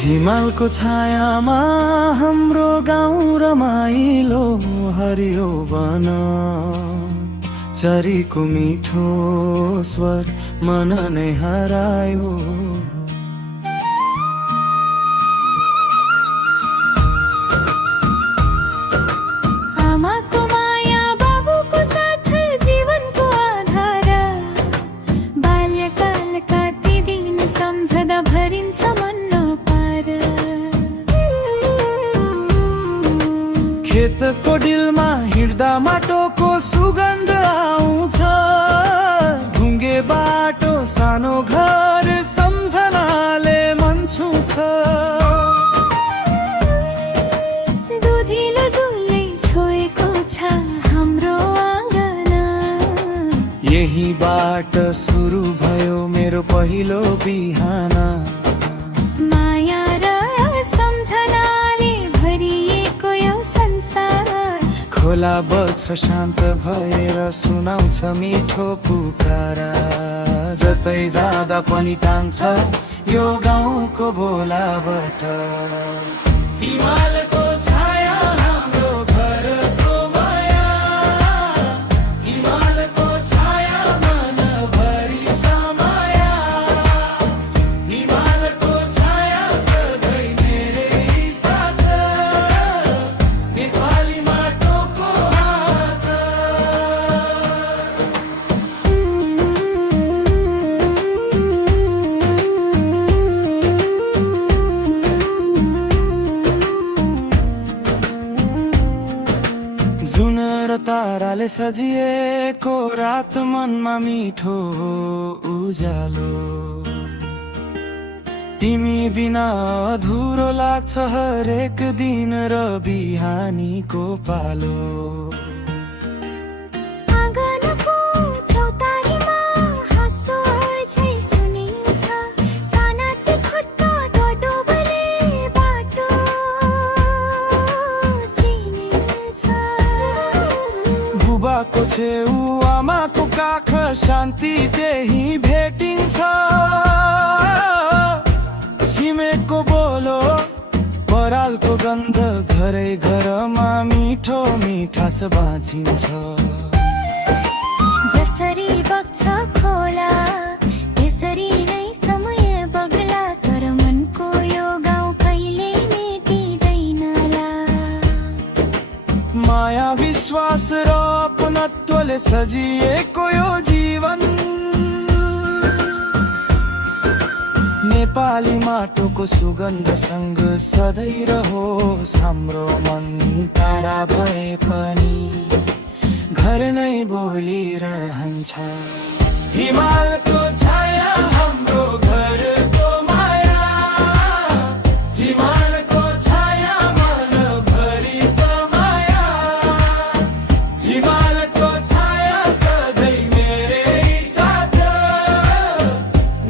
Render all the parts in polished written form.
हिमालको छायामा हाम्रो गाउँ रमाइलो हरियो वन, चरीको मिठो स्वर मन नै हरायो। आमाको माया बाबुको साथ जीवनको आधार, बाल्यकालका ती दिन सम्झदा भरिन्छ मन पार। खेतको डिलमा हिँड्दा माटोको सुगन्ध आउँछ, ढुङ्गे बाटो सानो घर सम्झनाले मन छुन्छ। दुधिलो झुलले छोएको छ हाम्रो आँगन, यहीबाट सुरु भयो मेरो पहिलो बिहान। माया र सम्झनाले भरिएको यो संसार, खोला बग्छ शान्त भएर सुनाउँछ मिठो पुकारा। जतै जाँदा पनि तान्छ यो गाउँको बोलाबाट। हिमालको छाया हाम्रो घरको माया, हिमालको छाया मनभरि समाया, हिमालको छाया सधैँ मेरै साथ, नेपाली माटोको हात। जुन र ताराले सजिएको रात मनमा मिठो उज्यालो, तिमी बिना अधुरो लाग्छ हरेक दिन र बिहानीको पालो। आँगनको चौतारीमा हाँसो अझै सुनिन्छ, सानाती खुट्टा डोबले बाटो चिनिन्छ। बुबाको छेउ आमाको काख शान्ति त्यही भेटिन्छ। छिमेकको बोलो परालको गन्ध घरै घरमा मिठो मिठास बाँचिन्छ। जसरी बग्छ खोला त्यसरी नै समय बग्ला, तर मनको यो गाउँ कहिले मेटिँदैनला। माया विश्वास र अपनत्वले सजिएको यो जीवन, नेपाली माटोको सुगन्धसँग सधैँ रहोस् हाम्रो मन। टाढा भए पनि घर नै बोलिरहन्छ। हिमालको छाया हाम्रो घरको माया, हिमालको छाया मनभरि समाया, हिमालको छाया सधैँ मेरै साथ,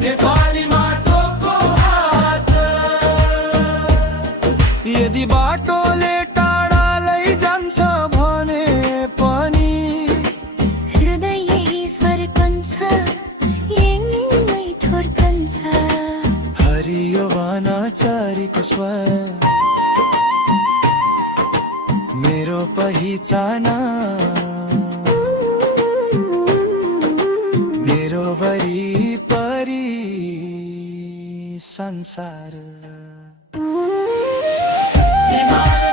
नेपाली माटोको हात। यदि बाटोले टाढा लैजान्छ भने पनि हृदय यही फर्कन्छ, यहीमै ठोर्कन्छ। हरियो वन चरीको स्वर मेरो पहिचान, मेरो वरिपरि संसार। हिमाल